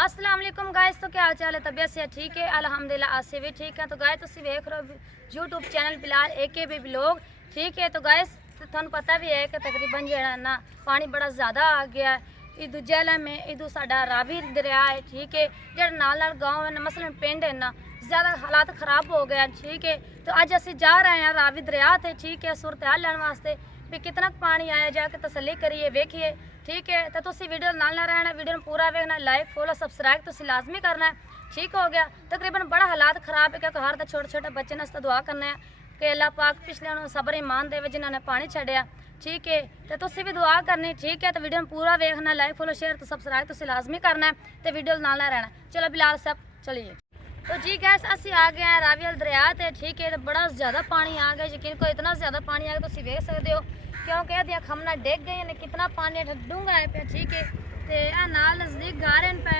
अस्सलाम वालेकुम गाइस। तो क्या हाल चाल है? तबीयत से ठीक है? अल्हम्दुलिल्लाह आज से भी ठीक है। तो गाइस तुम वेख रहे हो YouTube channel Bilal AKB blog, ठीक है। तो गाइस थानू पता भी है कि तकरीबन जो ना पानी बड़ा ज़्यादा आ गया है इधू जैला में, इधू साडा रावी दरिया है, ठीक है। जो नाल गाँव है ना, मसलन पिंड है ना, ज़्यादा हालात ख़राब हो गए, ठीक है। तो अज असी जा रहे हैं रावी दरिया से, ठीक है, सूरत हाल लैन वास्ते भी कितना पानी आया, जाके तसली करिए, वेखिए, ठीक है। तो तुम वीडियो नाल ना रहना, वीडियो में पूरा वेखना, लाइक फॉलो सब्सक्राइब तुम लाजमी करना है, ठीक हो गया। तकरीबन बड़ा हालात खराब है क्योंकि हर तो छोटे छोटे बच्चे ने दुआ करना है कि अल्लाह पाक पिछले उन्होंने सबर ईमान देवे जिन्होंने पानी छड़िया, ठीक है। तो तुम भी दुआ करनी, ठीक है। तो वीडियो में पूरा वेखना, लाइक फॉलो शेयर तो सब्सक्राइब तुम लाजमी करना है, तो वीडियो नाल ना रहना। चलो बिलाल साहब चलिए। तो जी गैस असी आ गए हैं रावी दरिया से, ठीक है। तो बड़ा ज़्यादा पानी आ गया, यकीन को इतना ज़्यादा पानी आ गया तुम वेख सकते हो क्योंकि दिया खमना डिग गए ने, कितना पानी डूंगा है पे, ठीक है। तो आ नाल नज़दीक गा रहे पे,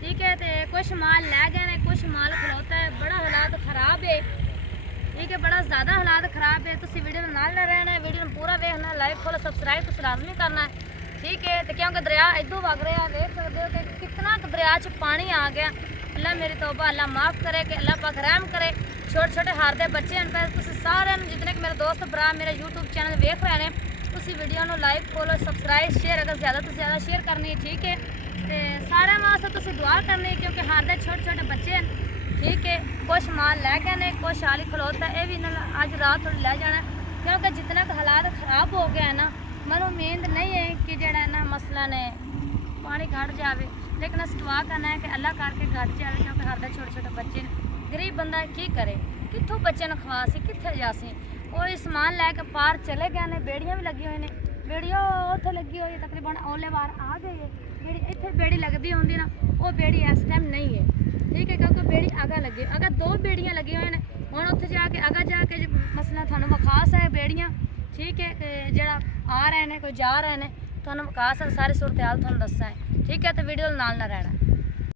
ठीक है। तो कुछ माल लै गए ने, कुछ माल खलोता है, बड़ा हालात ख़राब है, ठीक है। बड़ा ज़्यादा हालात ख़राब है। तुम वीडियो नाल ना रहना है, वीडियो में पूरा देखना, लाइक फॉलो सब्सक्राइब तुम लाजमी करना है, ठीक है। तो क्योंकि दरिया इधू वग रहा, देख सकते हो कि कितना दरिया च पानी आ गया। अल्लाह मेरी तौबा अल्लाह माफ़ करे कि अल्लाह पाक रहम करे। छोटे छोटे हार दे बच्चे हैं पे, तुम सारे जितने कि मेरे दोस्त भरा मेरे यूट्यूब चैनल वेख रहे हैं, उसी वीडियो को लाइक फॉलो सब्सक्राइब शेयर अगर ज़्यादा तो ज़्यादा शेयर करनी है, ठीक है। तो सारे वास्ते तुम दुआ करनी है क्योंकि हार दे छोटे छोटे बच्चे हैं, ठीक है। कुछ माल लै गए ने, कुछ हाल ही खलोता है, ये भी इन्होंने अज रात थोड़ी लै जाना क्योंकि जितना हालात ख़राब हो गया है ना, मनो उम्मीद नहीं है कि जड़ा ना मसला ने पानी घट जाए, लेकिन अस दुआ करना है कि अल्लाह करके घट जाए क्योंकि हर छोटे छोटे बच्चे गरीब बंदा की करे, कितों बच्चे ने खवा सी कितने जासी। कोई समान लैके पार चले गए ने, बेड़ियाँ भी लगी हुई ने, बेड़िया उत्थे लगी हुई तकरीबन ओले बार आ गई है। जी इतने बेड़ी लगती होंगी ना, वो बेड़ी इस टाइम नहीं है, ठीक है, क्योंकि बेड़ी आगा लगी, अगर दो बेड़ियाँ लगी हुई ने हम उत्थे जाके आगा जाके मसला थानू विखास है बेड़ियाँ, ठीक है। जरा आ रहे हैं कोई जा रहे हैं थानू विकास है, सारी सूरत हाल थानू दस्सा है, ठीक है। तो वीडियो नाल ना रहना।